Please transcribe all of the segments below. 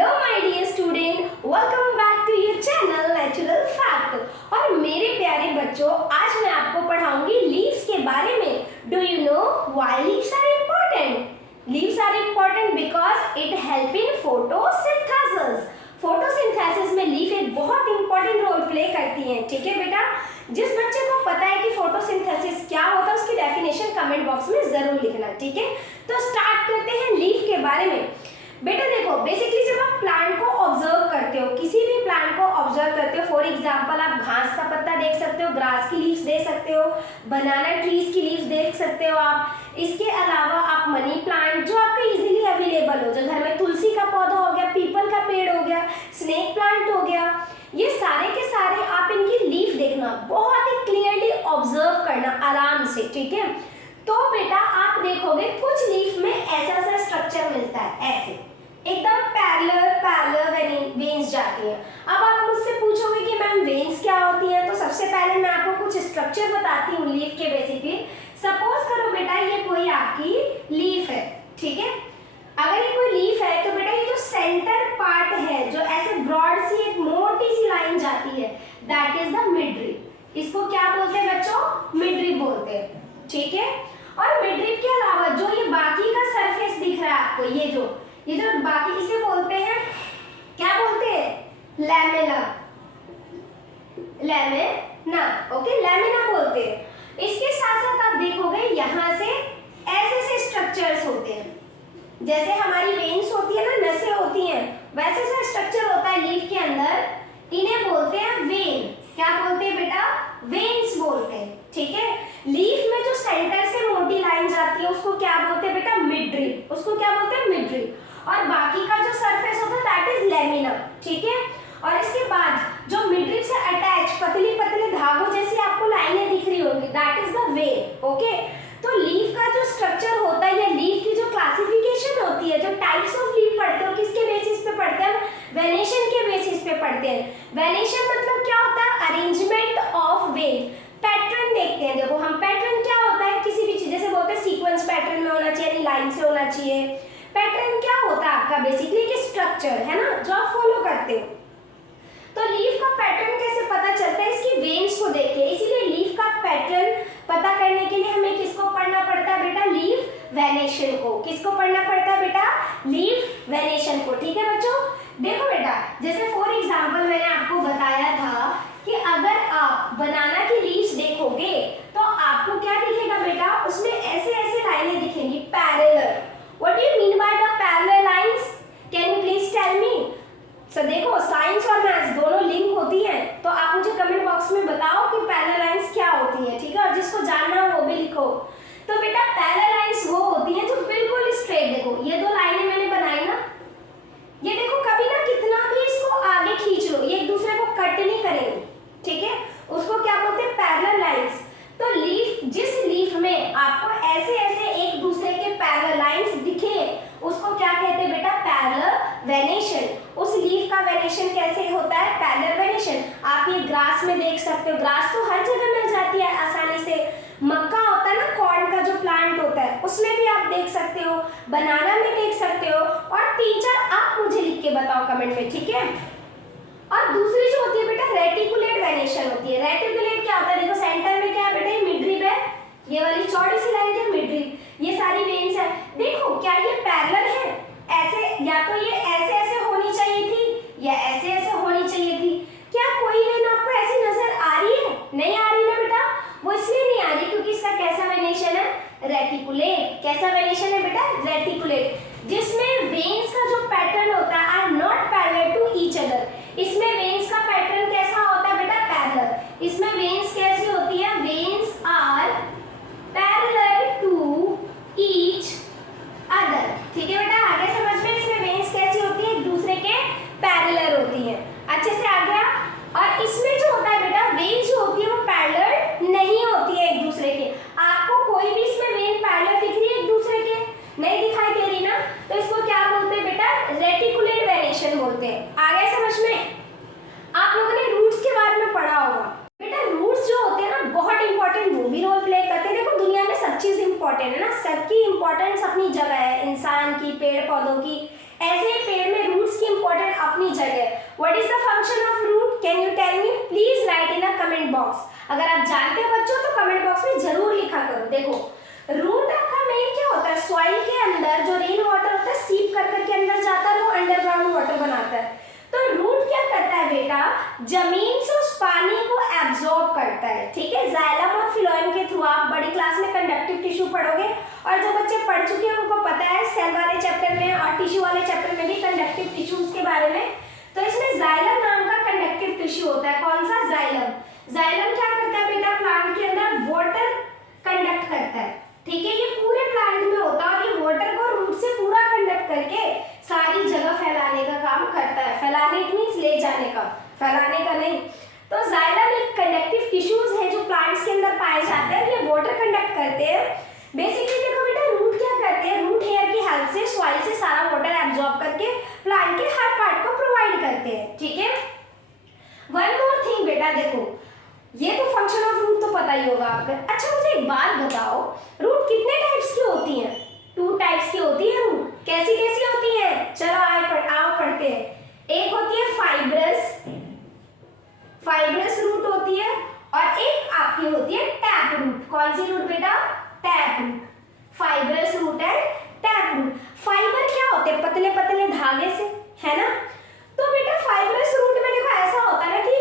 Hello my dear student, welcome back to your channel natural fact. और मेरे प्यारे बच्चों, आज मैं आपको पढ़ाऊंगी लीव्स के बारे में। Do you know why leaves are important? Leaves are important because it help in photosynthesis. Photosynthesis में लीफ एक बहुत इंपॉर्टेंट रोल प्ले करती हैं। ठीक है बेटा, जिस बच्चे को पता है कि फोटोसिंथेसिस क्या होता है उसकी डेफिनेशन कमेंट बॉक्स में जरूर लिखना। ठीक है, तो स्टार्ट करते हैं लीफ के बारे में। बेटा देखो, बेसिकली जब आप प्लांट को ऑब्जर्व करते हो, किसी भी प्लांट को ऑब्जर्व करते हो, फॉर एग्जांपल आप घास का पत्ता देख सकते हो, ग्रास की लीव्स देख सकते हो, बनाना ट्रीज की लीव्स देख सकते हो आप। इसके अलावा आप मनी प्लांट जो आपका इजीली अवेलेबल हो, जो घर में तुलसी का पौधा हो गया, पीपल का पेड़ हो गया, स्नेक प्लांट हो गया, ये सारे के सारे आप इनकी लीफ देखना, बहुत ही क्लियरली ऑब्जर्व करना आराम से। ठीक है, तो बेटा आप देखोगे कुछ लीफ में ऐसा सा स्ट्रक्चर मिलता है, ऐसे एकदम पैरेलल वेन्स जाती हैं। अब आप मुझसे पूछोगे कि मैम वेन्स क्या होती हैं, तो सबसे पहले मैं आपको कुछ स्ट्रक्चर बताती हूँ लीफ के। बेसिकली सपोज करो बेटा ये कोई आपकी लीफ है। ठीक है, अगर ये कोई लीफ है तो बेटा ये जो सेंटर पार्ट है, जो ऐसे ब्रॉड सी एक मोटी सी लाइन जाती है, दैट इज द मिडरिप। इसको क्या बोलते हैं बच्चों? मिडरिप बोलते हैं। ठीक है, और मिडरिप के अलावा जो ये बाकी का सरफेस दिख रहा है आपको, ये जो बाकी, इसे बोलते हैं, क्या बोलते हैं? लैमेला। लैमेना, ओके, लैमेना बोलते हैं। इसके साथ साथ आप देखोगे यहाँ से ऐसे से स्ट्रक्चर्स होते हैं, जैसे हमारी वेन्स होती है ना, नसें होती हैं, वैसे सा स्ट्रक्चर होता है लीफ के अंदर। इन्हें बोलते हैं वेन। क्या बोलते हैं बेटा? वेन्स बोलते हैं। ठीक है, लीफ में जो सेंटर से मोटी लाइन जाती है उसको क्या बोलते हैं बेटा? मिडरिप। उसको क्या बोलते हैं? मिडरिप। और बाकी का जो सरफेस होता है दैट इज लैमिना। ठीक है, और इसके बाद जो मिडरिप से अटैच पतली पतली धागों जैसी आपको लाइनें दिख रही होंगी, that is the when. Okay, तो लीफ का जो स्ट्रक्चर होता है या लीफ की जो क्लासिफिकेशन होती है, जो टाइप्स ऑफ लीफ पढ़ते हो, किसके बेसिस पे पढ़ते हैं? वेनेशन के बेसिस पे पढ़ते हैं। वेनेशन मतलब क्या होता है? Arrangement of when. पैटर्न देखते हैं। देखो हम पैटर्न क्या होता है, किसी भी चीज, जैसे बोलते हैं सीक्वेंस पैटर्न में होना चाहिए, लाइन से होना चाहिए। पैटर्न क्या होता है आपका? बेसिकली एक स्ट्रक्चर है ना, जो आप फॉलो करते हो। तो लीफ का पैटर्न कैसे पता चलता है? इसकी वेन्स को देख के। इसीलिए लीफ का पैटर्न पता करने के लिए हमें किसको पढ़ना पड़ता है बेटा? लीफ वेनेशन को। किसको पढ़ना पड़ता है बेटा? लीफ वेनेशन को। ठीक है बच्चों, देखो बेटा, जैसे फॉर एग्जांपल मैंने आपको बताया था कि अगर आप बनाना की लीव्स देखोगे तो आपको क्या दिखेगा बेटा? उसमें ऐसे ऐसे लाइनें दिखेंगी, parallel. What do you mean by the parallel lines? Can you please tell me? So देखो, साइंस और मैथ्स दोनों लिंक होती हैं, तो आप मुझे कमेंट बॉक्स में बताओ कि पैरेलल लाइंस क्या होती हैं। ठीक है, और जिसको जानना हो वो भी लिखो। तो बेटा पैरेलल लाइंस वो होती हैं जो बिल्कुल स्ट्रेट, देखो ये दो लाइनें मैंने बनाई ना, ये देखो कभी ना कितना भी इसको आगे खींच लो, ये एक दूसरे को कट नहीं करेंगे। ठीक है, उसको क्या बोलते हैं? Parallel lines. तो लीफ, जिस लीफ में आपको ऐसे ऐसे एक दूसरे के पैरेलल लाइंस दिखे, उसको क्या कहते हैं बेटा? Parallel venation. उस लीफ का वेनेशन कैसे होता है? Parallel venation. आप ये ग्रास में देख सकते हो, ग्रास तो हर जगह मिल जाती है आसानी से। मक्का होता है ना, कॉर्न का जो प्लांट होता है, उसमें भी आप देख सकते हो, बनाना में देख सकते हो। और तीन चार आप मुझे लिख के बताओ कमेंट में। ठीक है, और दूसरी जो होती है बेटा रेटिकुलेट वेनेशन होती है। रेटिकुलेट क्या होता है? देखो सेंटर में क्या है बेटा? ये मिडरिप है, ये वाली चौड़ी सी लाइन है मिडरिप, ये सारी वेन्स है। देखो क्या ये पैरेलल है? ऐसे, या तो ये ऐसे ऐसे होनी चाहिए थी या ऐसे ऐसे होनी चाहिए थी। क्या कोई वेन आपको ऐसी नजर आ रही है? नहीं आ रही ना बेटा, वो इसलिए नहीं आ रही क्योंकि इसका कैसा वेनेशन है? रेटिकुलेट। कैसा वेनेशन है बेटा? रेटिकुलेट, जिसमें वेन्स का जो पैटर्न होता है are not parallel to each other. इसमें वेन्स का पैटर्न कैसा होता है बेटा? पैरेलल। इसमें वेन्स कैसी होती है? Veins are parallel to each other. ठीक है बेटा, आगे समझ में, इसमें वेन्स कैसी होती है? एक दूसरे के पैरेलल होती है। अच्छे से आ गया। और इसमें जो होता है बेटा, वेन्स जो होती है वो पैरेलल नहीं होती है एक दूसरे के। आपको कोई भी इसमें वेन पैरेलल दिख रही है एक दूसरे के? नहीं दिखाई दे रही ना, तो इसको क्या बोलते हैं बेटा? रेटिकुलेट वेनेशन बोलते हैं। आ गया समझ में? आप लोगों ने रूट्स के बारे में पढ़ा होगा बेटा। रूट्स जो होते हैं ना, बहुत इंपॉर्टेंट वो भी रोल प्ले करते हैं। देखो दुनिया में सब चीज इंपॉर्टेंट है ना, सबकी इंपॉर्टेंस अपनी जगह है, इंसान की, पेड़ पौधों की। ऐसे पेड़ में रूट्स की importance what is the function of root, can you tell me, please write in a comment box. अगर आप जानते हो बच्चों तो कमेंट बॉक्स में जरूर लिखा करो। देखो रूट आपका मेन क्या होता है, सॉइल के अंदर जो रेन वाटर होता है सीप कर करके अंदर जाता है, वो अंडरग्राउंड वाटर बनाता है। तो रूट क्या करता है बेटा, जमीन से उस पानी को एब्जॉर्ब करता है, ठीक है। जाइलम और फिलोएम के थ्रू, आप बड़ी क्लास में कंडक्टिव टिश्यू पढ़ोगे और जो बच्चे पढ़ चुके हैं उनको पता है सेल वाले चैप्टर में और टिश्यू वाले चैप्टर में भी कंडक्टिव टिश्यूज के बारे में। तो इसमें जाइलम नाम का कंडक्टिव टिश्यू होता है। कौन सा, जाइलम। जाइलम क्या करता है बेटा, प्लांट के अंदर वाटर कंडक्ट करता है, ठीक है। ये पूरे प्लांट में होता है और ये वाटर को रूट से पूरा कंडक्ट करके सारी जगह फैलाने का काम करता है। फैलाने इट मींस ले जाने का, फैलाने का नहीं। तो जाइलम एक कंडक्टिव टिश्यूज है जो प्लांट्स के अंदर पाए जाते हैं, ये वाटर कंडक्ट करते हैं। बेसिकली देखो बेटा रूट क्या करते हैं, रूट हेयर की हेल्प से सॉइल से सारा वाटर एब्जॉर्ब करके प्लांट के हर पार्ट को प्रोवाइड करते हैं, ठीक है। वन मोर थिंग बेटा, देखो ये तो फंक्शन ऑफ रूट तो पता ही होगा आपको। अच्छा मुझे एक बात बताओ, रूट कितने टाइप्स की होती हैं? 2 टाइप्स की होती है रूट। कैसी कैसी होती है, चलो आओ पढ़ते हैं। एक होती है फाइब्रस रूट होती है और एक आपकी होती है टैप रूट। कौन सी रूट बेटा, टैप रूट। फाइब्रस रूट है, टैप रूट। फाइबर क्या होते हैं, पतले पतले धागे से, है ना। तो बेटा फाइब्रस रूट में देखो ऐसा होता है ना कि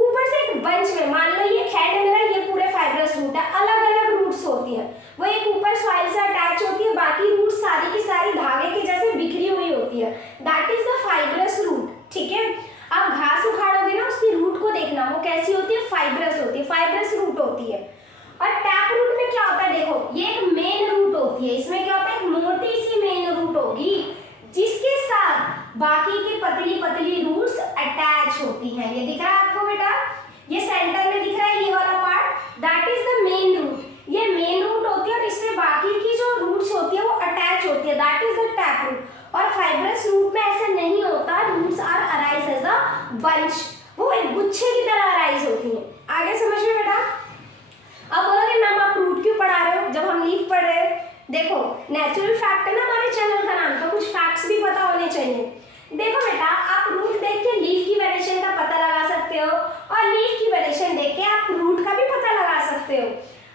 ऊपर से एक बंच में, मान लो ये हेड है मेरा, ये पूरे फाइब्रस रूट है, अलग अलग रूट्स होती है। वो एक ऊपर सॉइल से अटैच होती है, बाकी रूट सारी की सारी धागे की जैसे बिखरी हुई होती है, that is the fibrous root, ठीक है। आप घास उखाड़ोगे ना, उसकी रूट को देखना वो कैसी होती है, फाइब्रस होती है, फाइब्रस रूट होती है। और टैप रूट में क्या होता है, देखो ये एक मेन रूट होती है। इसमें क्या होता है, एक मोटी सी मेन रूट होगी जिसके साथ बाकी की पतली पतली रूट्स अटैच होती हैं। ये दिख रहा है आपको बेटा, ये सेंटर में दिख रहा है ये वाला part, that is the main root. ये मेन रूट होती है और इससे बाकी की जो रूट्स होती है वो अटैच होती है, that is the tap root. और फाइब्रस रूट में ऐसा नहीं होता, roots are arise as a bunch, वो एक गुच्छे की तरह अराइज होती है। आगे समझ में बेटा। अब बोलोगे मैम आप रूट क्यों पढ़ा रहे हो जब हम लीफ पढ़ रहे हैं। देखो नेचुरल फैक्ट है ना हमारे चैनल का नाम, तो कुछ फैक्ट्स भी पता होने चाहिए। देखो बेटा आप रूट देख के लीफ की वेरिएशन का पता लगा सकते हो और लीफ की वेरिएशन देख के आप रूट का भी पता लगा सकते हो।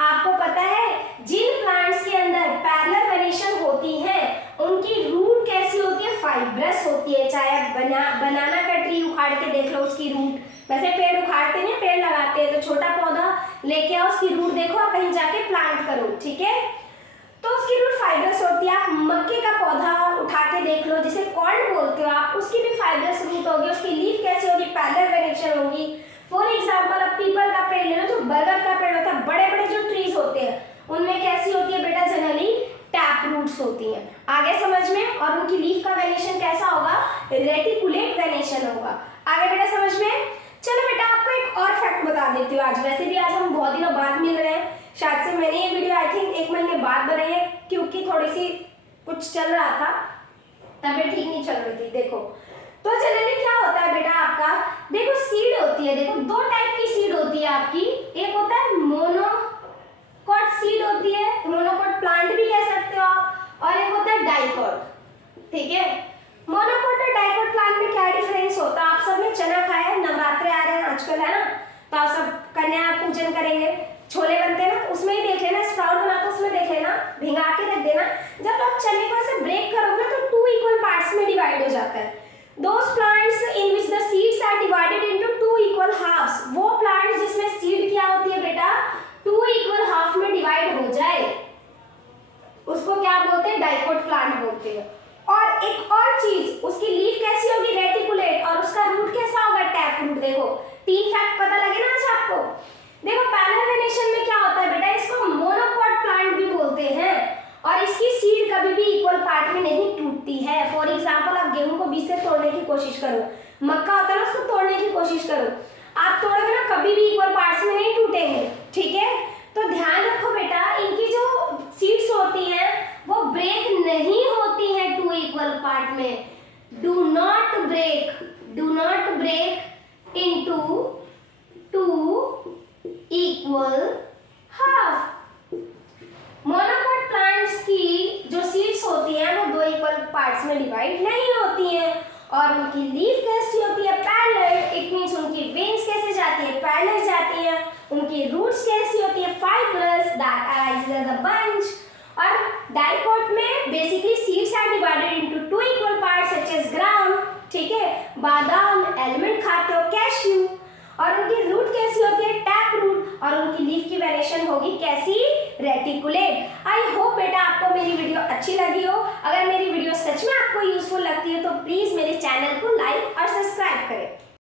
आपको पता है जिन प्लांट्स के अंदर पैरेलल वेरिएशन होती है उनकी रूट कैसी होती है, फाइब्रस होती है। चाहे आप बनाना का ट्री उखाड़ के देख लो, उसकी रूट, वैसे पेड़ उखाड़ते हैं पेड़ लगाते हैं तो छोटा पौधा लेके आओ, उसकी रूट देखो और कहीं जाके प्लांट करो, ठीक है, तो उसकी रूट फाइब्रस होती है। आप मक्के का पौधा उठा के देख लो जिसे कॉर्न बोलते हो आप, उसकी भी फाइब्रस रूट होगी, उसकी लीफ कैसी होगी, पैरेलल वेरिएशन होगी। फॉर एग्जांपल आप पीपल का पेड़ ले लो, जो बरगद का पेड़ होता है, बड़े बड़े जो ट्रीज होते हैं उनमें कैसी होती है बेटा, जनरली टैप रूट्स होती हैं। आगे समझ में। और उनकी लीफ का वेरिएशन कैसा होगा, रेटिकुलेट वेरिएशन होगा। आगे बेटा समझ में। चलो बेटा आपको एक और फैक्ट बता देती हूँ। आज वैसे भी आज हम बहुत दिनों बाद मिल रहे हैं, शायद से मैंने ये वीडियो आई थिंक 1 महीने बाद बनाई है क्योंकि थोड़ी सी कुछ चल रहा था, तबीयत ठीक नहीं चल रही थी। देखो तो जनरली क्या होता है बेटा आपका, देखो सीड होती है, देखो 2 टाइप की सीड होती है आपकी। एक होता है मोनोकॉट सीड होती है, मोनोकॉट प्लांट भी कह सकते हो आप, और एक होता है डाइकॉट, ठीक है। मोनोकॉट और डाइकॉट प्लांट में क्या डिफरेंस होता है, आप सब ने चना खाया है, नवरात्रे आ रहे हैं आजकल, है ना, तो आप सब कन्या पूजन करेंगे, छोले बनते हैं ना, उसमें ही देख लेना, स्प्राउट बनाते उसमें देख लेना, भिंगा के रख देना। जब आप चने को ऐसे ब्रेक करोगे तो 2 इक्वल पार्ट्स में डिवाइड हो जाता है। Those plants in which the seeds are divided into 2 equal halves, वो प्लांट्स जिसमें सीड क्या होती है बेटा, 2 इक्वल हाफ में डिवाइड हो जाए, उसको क्या बोलते हैं, डाइकोट प्लांट बोलते हैं। और एक और चीज, उसकी लीफ कैसी होगी, रेटिकुलेट, और उसका रूट कैसा होगा, टैप रूट। देखो 3 फैक्ट पता लगे ना आज आपको। देखो पैरेलल वेरिएशन में क्या होता है बेटा, इसको मोनोकॉट प्लांट भी बोलते हैं और इसकी सीड कभी भी इक्वल पार्ट में नहीं टूटती है। फॉर एग्जांपल आप गेहूं को बीच से तोड़ने की कोशिश करो, मक्का होता है ना उसको तोड़ने की कोशिश करो, आप तोड़ोगे ना कभी भी इक्वल पार्ट्स में नहीं टूटेंगे, ठीक है। तो ध्यान रखो बेटा इनकी जो सीड्स होती हैं वो ब्रेक नहीं होती हैं 2 इक्वल पार्ट में। Do not break into 2 equal half. Monocot plants की जो सीड्स होती हैं वो 2 इक्वल पार्ट्स में डिवाइड नहीं होती हैं और उनकी लीफ कैसी होती है, स्पाइरल्स जाती हैं। उनकी रूट्स कैसी होती है? Fibrous that arises as a bunch. और डाइकोट में basically seeds are divided into two equal parts such as gram, ठीक है, बादाम एलिमेंट खाते हो, कैश्यू। और उनकी रूट कैसी होती है? Tap root. और उनकी लीफ की वेरिएशन होगी कैसी? रेटिकुलेट। आई होप बेटा आपको मेरी वीडियो अच्छी लगी हो। अगर मेरी वीडियो सच में आपको यूजफुल लगती है तो प्लीज मेरे चैनल को लाइक और सब्सक्राइब करें।